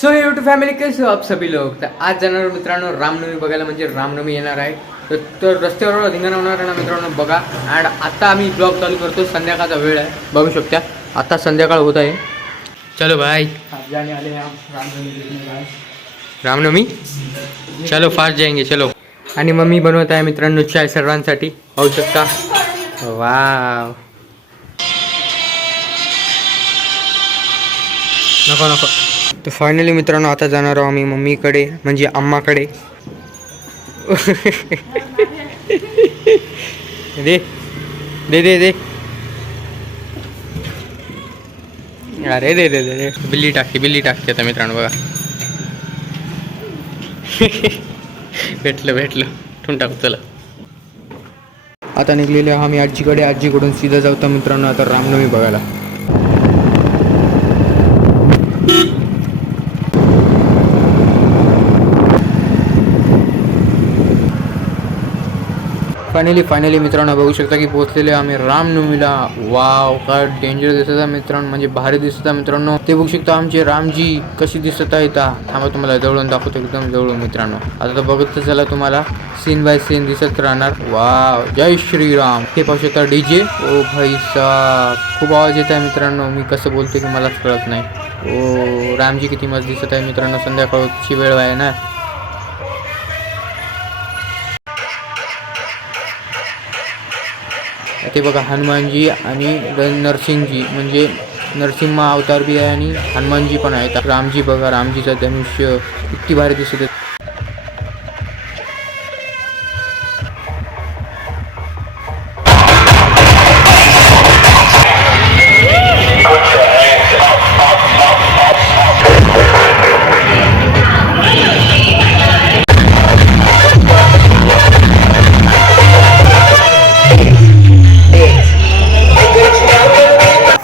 So YouTube family कैसे हो आप सभी लोग. तर आज जाणार मित्रांनो रामनवमी बघायला, म्हणजे रामनवमी येणार आहे. तर रस्त्यावर धिंगाणा होणार आहे ना मित्रांनो, बघा. अँड आता आम्ही ब्लॉग चालू करतो, संध्याकाळचा वेळ आहे, बघू शकता. आता संध्याकाळ होत आहे. चलो भाई, जाने आले हम रामनवमी देखने भाई. रामनवमी चलो फास्ट जाएंगे चलो. आणि मम्मी बनवत आहे मित्रांनो चाय सर्वांसाठी, पाहू शकता. वाव, नको नको. तर फायनली मित्रांनो आता जाणार आहोत आम्ही मम्मीकडे, म्हणजे अम्माकडे. दे दे दे दे अरे दे दे दे. बिल्ली टाकते आता मित्रांनो, बघा. भेटलं ठेवून टाकू. चला आता निघलेले आम्ही आजीकडे. आजीकडून सीधा जाऊ तर मित्रांनो आता रामनवमी बघायला. फायनली मित्रांनो बघू शकता की पोहोचलेले आम्ही रामनवमीला. वाव, काय डेंजर दिसत आहे मित्रांनो, म्हणजे भारी दिसत आहे मित्रांनो. ते बघू शकता आमचे रामजी कशी दिसत आहे. थांबा तुम्हाला जवळून दाखवतो, एकदम जवळून मित्रांनो. आता तर बघत चला, तुम्हाला सीन बाय सीन दिसत राहणार. वाव, जय श्रीराम. हे पाहू शकता डीजे. ओ भाई साहब, खूप आवाज येत आहे मित्रांनो. मी कसं बोलते की मलाच कळत नाही. ओ रामजी किती मस्त दिसत आहे मित्रांनो. संध्याकाळची वेळ आहे ना. ते बघा हनुमानजी आणि नरसिंहजी, म्हणजे नरसिंह अवतार बी आहे आणि हनुमानजी पण आहेत. रामजी बघा, रामजीचा धनुष्य किती भारी दिसत आहे.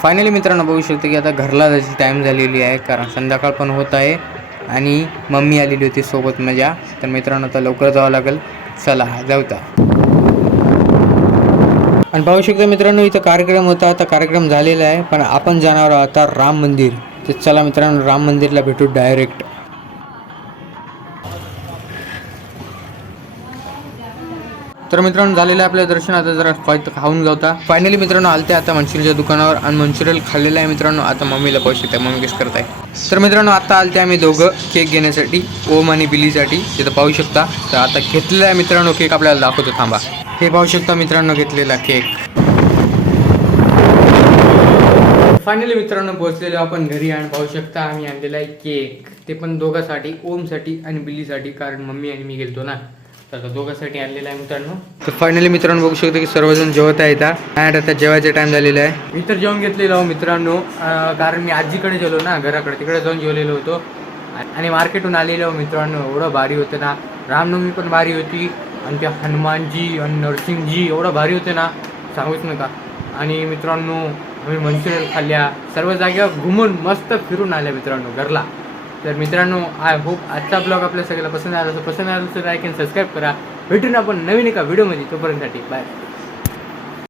फायनली मित्रांनो बघू शकतो की आता घरला जायची टाईम झालेली आहे, कारण संध्याकाळ पण होत आहे आणि मम्मी आलेली होती सोबत माझ्या. तर मित्रांनो आता लवकर जावं लागेल. चला जाऊता. आणि पाहू शकतो मित्रांनो इथं कार्यक्रम होता. आता कार्यक्रम झालेला आहे, पण आपण जाणार आहोत आता राम मंदिर. तर चला मित्रांनो राम मंदिरला भेटू डायरेक्ट. तर मित्रांनो झालेलं आहे आपल्या दर्शन. आता जरा खाऊन जाऊता. फायनली मित्रांनो आलते आता मंचुरियनच्या दुकानावर आणि मंचुरियन खाल्लेलं आहे मित्रांनो. आता मम्मीला पैसे त्या मम्मी कसं करताय. तर मित्रांनो आता आलते आम्ही दोघं केक घेण्यासाठी, ओम आणि बिलीसाठी. तिथं पाहू शकता. तर आता घेतलेला आहे मित्रांनो केक, आपल्याला दाखवतो थांबा. हे पाहू शकता मित्रांनो घेतलेला केक. फायनली मित्रांनो पोहोचलेलो आपण घरी आणि पाहू शकता आम्ही आणलेला आहे केक. ते पण दोघांसाठी, ओमसाठी आणि बिलीसाठी, कारण मम्मी आणि मी गेलतो ना, तर दोघांसाठी आणलेला आहे मित्रांनो. तर फायनली मित्रांनो बघू शकतो की सर्वजण जेवत आहेत आणि आता जेवायचा टाइम झालेला आहे. मी तर जेवण घेतलेलं आहो मित्रांनो, कारण मी आजीकडे गेलो ना घराकडे, तिकडे जाऊन जेवलेलो होतो. आणि मार्केटहून आलेलो आहो मित्रांनो. एवढं भारी होतं ना, रामनवमी पण भारी होती आणि ते हनुमानजी आणि नरसिंहजी एवढं भारी होते ना, सांगूच नका. आणि मित्रांनो आम्ही मंचुरियन खाल्ल्या, सर्व जागेवर घुमून मस्त फिरून आल्या मित्रांनो घरला. तर मित्रांनो आय होप आजचा ब्लॉग आपल्या सगळ्याला पसंत आला तर लाईक आणि सबस्क्राईब करा. भेटून आपण नवीन एका व्हिडिओमध्ये. तोपर्यंतसाठी बाय.